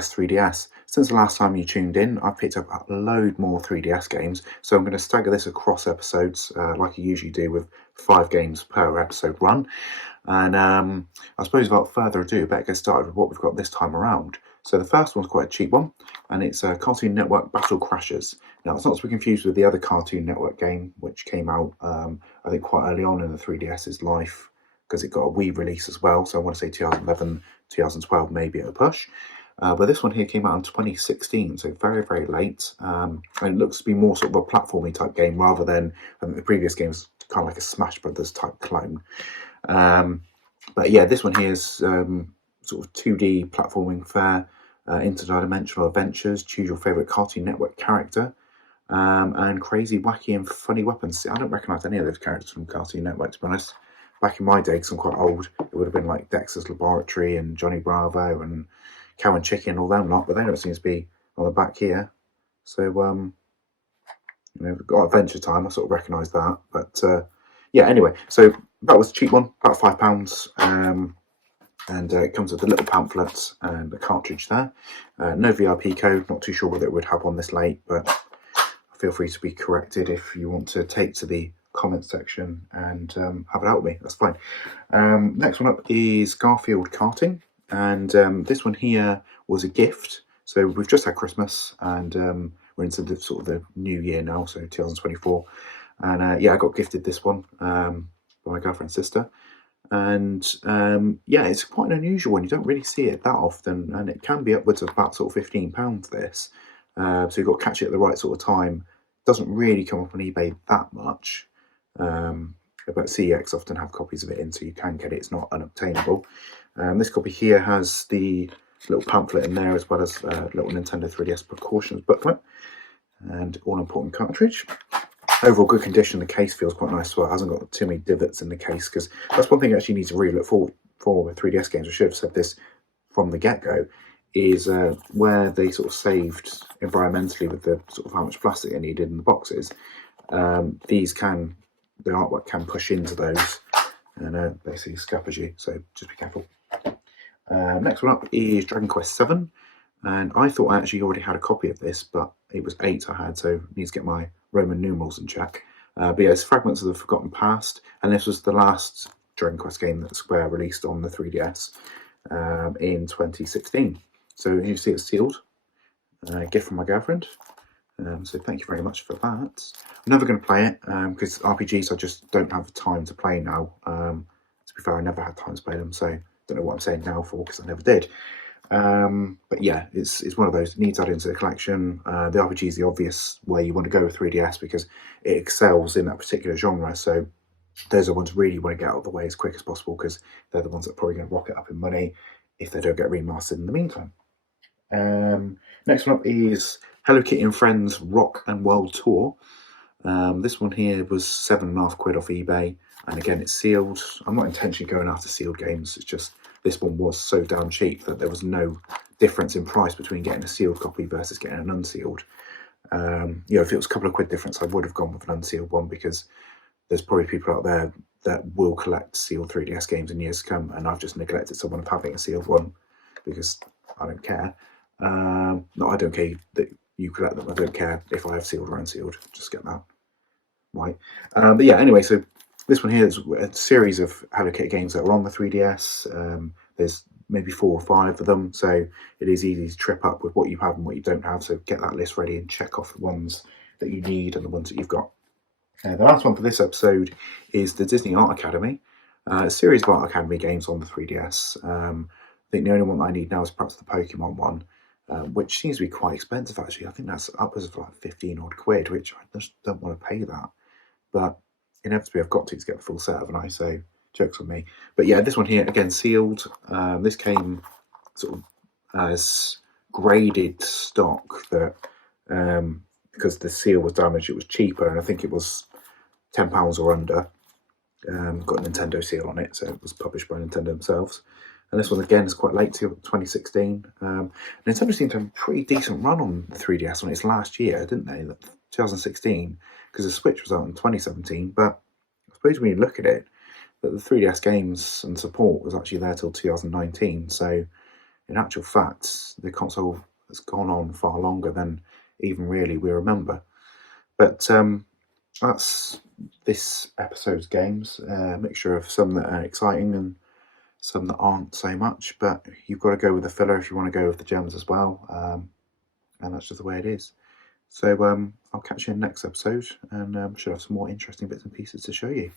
Quest 3DS. Since the last time you tuned in, I've picked up a load more 3DS games, so I'm going to stagger this across episodes like I usually do with 5 games per episode run. And I suppose without further ado, better get started with what we've got this time around. So the first one's quite a cheap one, and it's Cartoon Network Battle Crashers. Now, it's not to be confused with the other Cartoon Network game, which came out, I think, quite early on in the 3DS's life, because it got a Wii release as well. So I want to say 2011, 2012, maybe at a push. But this one here came out in 2016, so very, very late. And it looks to be more sort of a platforming type game rather than the previous game was kind of like a Smash Brothers type clone. But yeah, this one here is sort of 2D platforming fare, interdimensional adventures, choose your favourite Cartoon Network character, and crazy, wacky and funny weapons. I don't recognise any of those characters from Cartoon Network, to be honest. Back in my day, because I'm quite old, it would have been like Dexter's Laboratory and Johnny Bravo and Cow and Chicken, all them lot, but they don't seem to be on the back here. So, you know, we've got Adventure Time, I sort of recognise that. But yeah, anyway, so that was a cheap one, about £5. And it comes with a little pamphlet and a cartridge there. No VIP code, not too sure whether it would have on this late, but feel free to be corrected if you want to take to the comments section and have it out with me. That's fine. Next one up is Garfield Karting, and this one here was a gift. So we've just had Christmas, and we're into the sort of the new year now, so 2024. And yeah, I got gifted this one by my girlfriend's sister. And yeah, it's quite an unusual one. You don't really see it that often, and it can be upwards of about sort of £15 this. So you've got to catch it at the right sort of time. Doesn't really come up on eBay that much, but CEX often have copies of it in, so you can get it. It's not unobtainable. This copy here has the little pamphlet in there, as well as a little Nintendo 3DS precautions booklet and all-important cartridge. Overall good condition. The case feels quite nice as well. It hasn't got too many divots in the case, because that's one thing I actually need to really look forward for with 3DS games. I should have said this from the get-go, is where they sort of saved environmentally with the sort of how much plastic they needed in the boxes. The artwork can push into those and basically scabbers you, so just be careful. Next one up is Dragon Quest 7, and I thought I actually already had a copy of this, but it was 8 I had, so I need to get my Roman numerals in check. But yeah, it's Fragments of the Forgotten Past, and this was the last Dragon Quest game that Square released on the 3DS in 2016. So you see it's sealed, gift from my girlfriend. So thank you very much for that. I'm never going to play it because RPGs I just don't have time to play now. To be fair, I never had time to play them, so don't know what I'm saying now for, because I never did. But yeah, it's one of those, it needs added into the collection. The RPG is the obvious way you want to go with 3DS because it excels in that particular genre. So those are the ones really want to get out of the way as quick as possible, because they're the ones that are probably going to rocket up in money if they don't get remastered in the meantime. Next one up is Hello Kitty and Friends Rock and World Tour. This one here was £7.50 off eBay, and again it's sealed. I'm not intentionally going after sealed games, it's just this one was so damn cheap that there was no difference in price between getting a sealed copy versus getting an unsealed. You know, if it was a couple of quid difference, I would have gone with an unsealed one, because there's probably people out there that will collect sealed 3DS games in years to come, and I've just neglected someone of having a sealed one because I don't care. No, I don't care that you collect them. I don't care if I have sealed or unsealed. Just get that right. But yeah, anyway, so this one here is a series of Hello Kitty games that are on the 3DS. There's maybe 4 or 5 of them, so it is easy to trip up with what you have and what you don't have. So get that list ready and check off the ones that you need and the ones that you've got. The last one for this episode is the Disney Art Academy, a series of Art Academy games on the 3DS. I think the only one that I need now is perhaps the Pokemon one, which seems to be quite expensive actually. I think that's upwards of like 15 odd quid, which I just don't want to pay that. But inevitably I've got to get the full set, haven't I? So jokes on me. But yeah, this one here, again, sealed. This came sort of as graded stock that, because the seal was damaged, it was cheaper, and I think it was £10 or under. Got a Nintendo seal on it, so it was published by Nintendo themselves. And this one again is quite late, 2016. Nintendo seemed to have a pretty decent run on the 3DS on its last year, didn't they? 2016, because the Switch was out in 2017. But I suppose when you look at it, that the 3DS games and support was actually there till 2019. So, you in actual fact, the console has gone on far longer than even really we remember. But that's this episode's games, a mixture of some that are exciting and some that aren't so much, but you've got to go with the filler if you want to go with the gems as well, and that's just the way it is. So I'll catch you in the next episode, and should have some more interesting bits and pieces to show you.